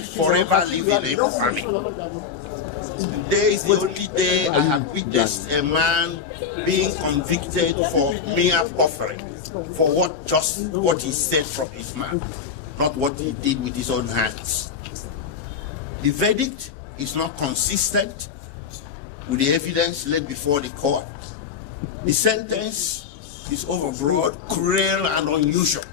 will forever live in infamy. Today is the only day I have witnessed a man being convicted for mere puffery, for what he said from his mouth, not what he did with his own hands. The verdict is not consistent with the evidence laid before the court. The sentence is overbroad, cruel, and unusual.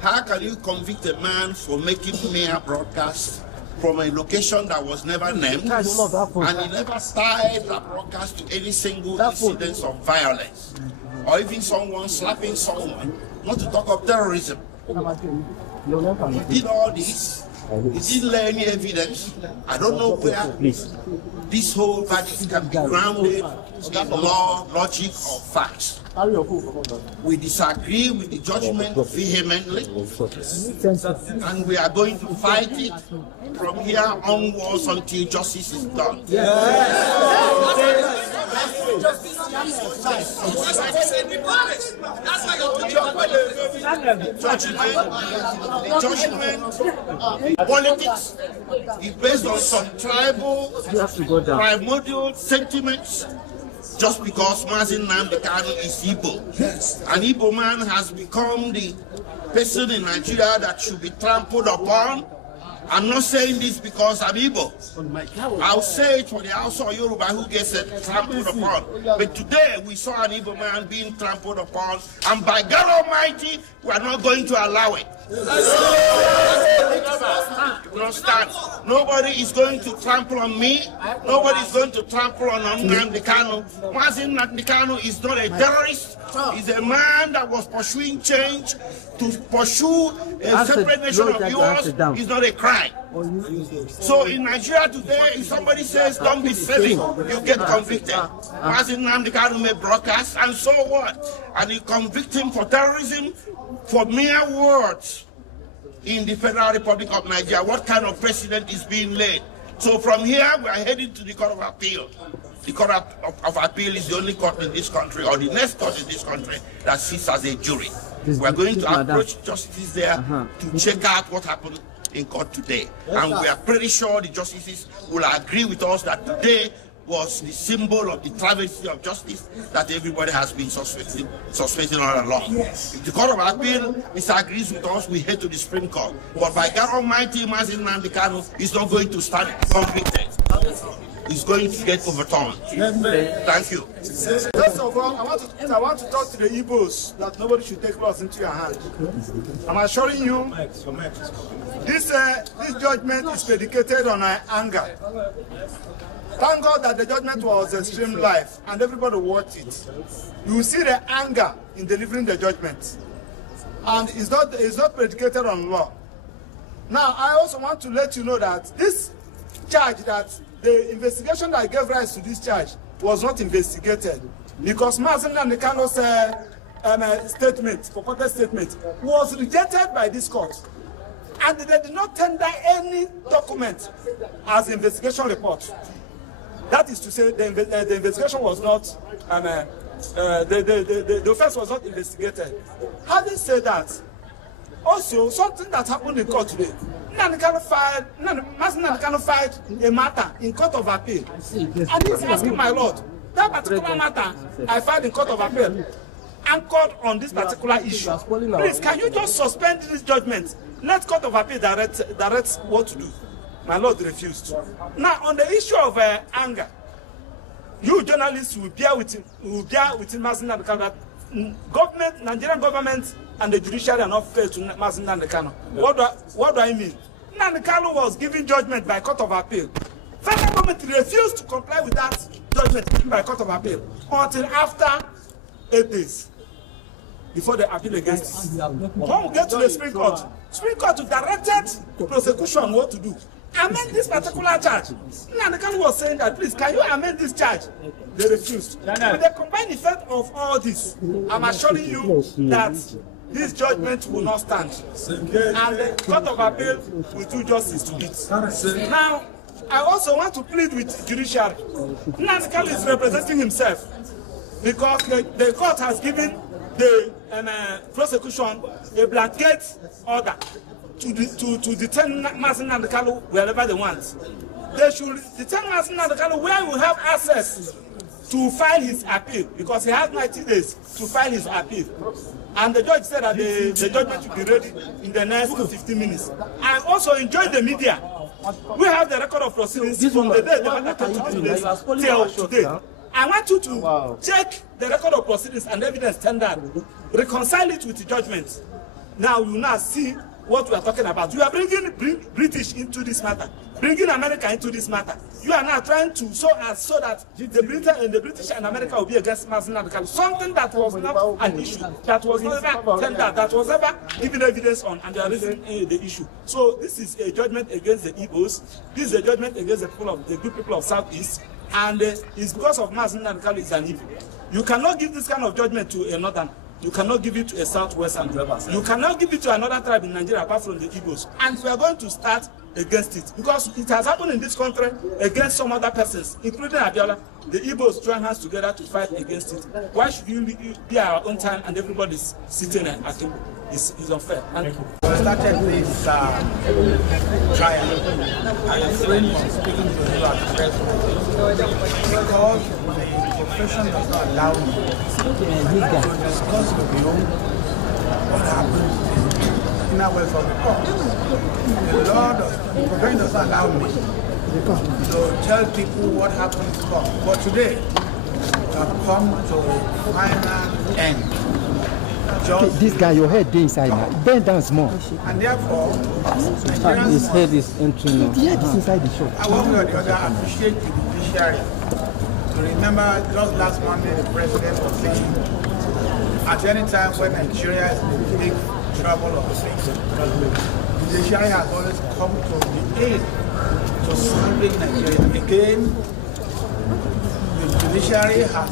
How can you convict a man for making mere broadcasts from a location that was never named, and he never tied that broadcast to any single incident of violence, or even someone slapping someone, not to talk of terrorism? He did all this. He didn't lay any evidence. I don't know where this whole verdict can be grounded in law, logic, or facts. We disagree with the judgment vehemently, and we are going to fight it from here onwards until justice is done. Judgment, politics is based on some tribal, primordial sentiments. Just because Nnamdi Kanu is Igbo. An Igbo man has become the person in Nigeria that should be trampled upon. I'm not saying this because I'm Igbo. I'll say it for the Hausa or Yoruba who gets trampled upon. But today we saw an Igbo man being trampled upon, and by God Almighty, we are not going to allow it. Nobody is going to trample on me. Nobody is going to trample on Nnamdi Kanu. Nnamdi Kanu is not a terrorist. He's a man that was pursuing change. To pursue a separate nation of yours is not a crime. So in Nigeria today, if somebody says don't be silly, you get convicted. Nnamdi Kanu may broadcast, and so what? And you convict him for terrorism for mere words in the Federal Republic of Nigeria. What kind of precedent is being laid? So from here, we are heading to the Court of Appeal. The Court of Appeal is the only court in this country, or the next court in this country, that sits as a jury. We are going to approach justices there to check out what happened in court today. And we are pretty sure the justices will agree with us that today was the symbol of the travesty of justice that everybody has been suspecting all along. If the Court of Appeal disagrees with us, we head to the Supreme Court. But by God Almighty, Nnamdi Kanu is not going to stand convicted. He's going to get overturned. Thank you. First of all, I want to talk to the Igbos that nobody should take laws into your hand. I'm assuring you, this judgment is predicated on anger. Thank God that the judgment was streamed live and everybody watched it. You will see the anger in delivering the judgment. And it's not predicated on law. Now, I also want to let you know that this charge, that the investigation that gave rise to this charge was not investigated, because Nnamdi Kanu's statement, purported statement, was rejected by this court. And they did not tender any document as investigation report. That is to say, the investigation was not, the offense was not investigated. Having said that, also something that happened in court today, Nnamdi Kanu filed a matter in Court of Appeal. And he's asking, my lord, that particular matter I filed in Court of Appeal anchored on this particular issue. Please, can you just suspend this judgment? Let Court of Appeal direct what to do. My lord refused. Now, on the issue of anger, you journalists will bear with Nnamdi Kanu that government, Nigerian government, and the judiciary are not fair to Nnamdi Kanu. What do I mean? Nnamdi Kanu was given judgment by Court of Appeal. Federal government refused to comply with that judgment given by Court of Appeal until after 8 days before the appeal against it. When we get to the Supreme Court directed the prosecution what to do. Amend this particular charge. Nnamdi Kanu was saying that, please, can you amend this charge? They refused. With the combined effect of all this, I'm assuring you that this judgment will not stand. And the Court of Appeal will do justice to it. Now, I also want to plead with judiciary. Nnamdi Kanu is representing himself because the court has given the prosecution a blanket order to detain Nnamdi Kanu wherever they want. They should detain Nnamdi Kanu where we have access to file his appeal, because he has 90 days to file his appeal. And the judge said that the judgment will be ready in the next 15 minutes. And also enjoy the media. We have the record of proceedings from the day the matter came to this till today. I want you to check the record of proceedings and evidence tendered, reconcile it with the judgment. Now you now see what we are talking about. You are bringing British into this matter, bringing America into this matter. You are now trying to so that the British and America will be against Nnamdi Kanu. Something that was not an issue, that was never tendered, that was never given evidence on, and they are raising the issue. So this is a judgment against the Igbos. This is a judgment against the good people of Southeast, and it's because of Nnamdi Kanu is an evil. You cannot give this kind of judgment to a northern. You cannot give it to a southwestern. You cannot give it to another tribe in Nigeria apart from the Igbos. And we are going to start against it, because it has happened in this country against some other persons, including Abiola. The Igbos join hands together to fight against it. Why should you be our own time and everybody's sitting at table? It's unfair. Thank you. We started this trial. I refrain from speaking to you at press because the profession does not allow me to discuss with you what happened in our welfare of the court. The law the profession does not allow me to tell people what happened in court. But today, we have come to a final end. This guy, your head is inside now. Bend down small. And therefore, his head is entering now. The head is inside the shop. I want to the other appreciate the judiciary. To remember, just last Monday, the president was saying, at any time when Nigeria is in big trouble or things, the judiciary has always come to the aid to salvage Nigeria. Again, the judiciary has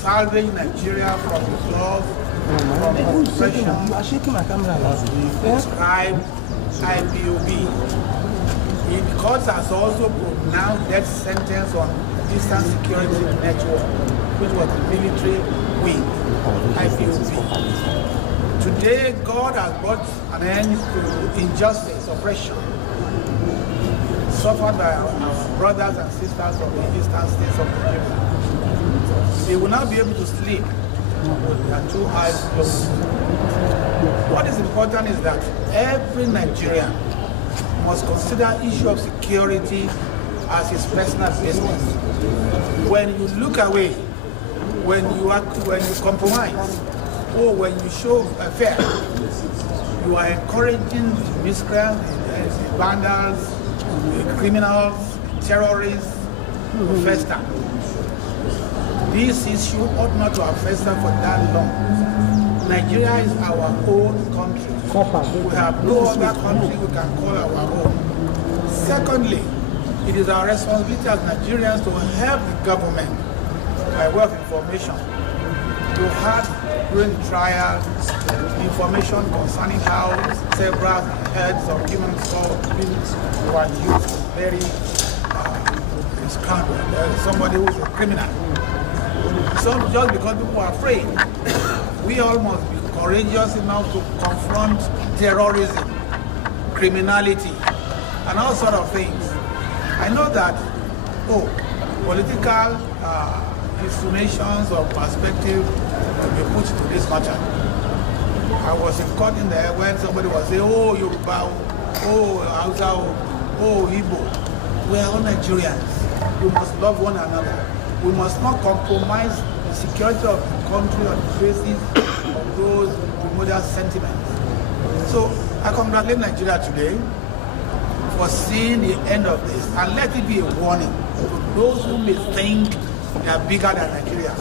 salvaged Nigeria from the laws, from oppression. You are shaking my camera last week. Prescribed IPOB. The court has also pronounced death sentence on Eastern Security Network, which was the military wing, IPOB. Today, God has brought an end to injustice, oppression, suffered by our brothers and sisters from the eastern states of Nigeria. They will not be able to sleep with their two eyes closed. What is important is that every Nigerian must consider issue of security as his personal business. When you look away, when you compromise, or when you show fear, you are encouraging miscreants, vandals, criminals, terrorists to fester. This issue ought not to have festered for that long. Nigeria is our own country. We have no other country we can call our own. Secondly, it is our responsibility as Nigerians to help the government by way of information, to have during the trial information concerning how several heads of human beings were used very scandal. Somebody who is a criminal. So just because people are afraid, we all must be courageous enough to confront terrorism, criminality, and all sort of things. I know that, political insinuations or perspective will be put to this matter. I was in court in there when somebody was saying, oh, Yoruba, oh, Hausa, oh, Igbo. We are all Nigerians. We must love one another. We must not compromise the security of the country on the basis of those primordial sentiments. So I congratulate Nigeria today for seeing the end of this, and let it be a warning to those who may think they are bigger than Nigeria.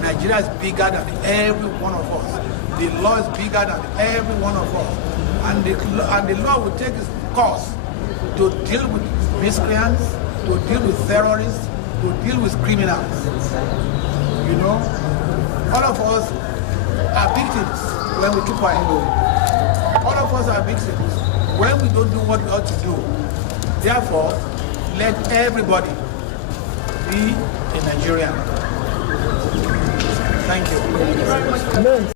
Nigeria is bigger than every one of us. The law is bigger than every one of us. And the law will take its course to deal with miscreants, to deal with terrorists, to deal with criminals. You know, all of us are victims when we keep quiet. All of us are victims when we don't do what we ought to do. Therefore, let everybody be a Nigerian. Thank you.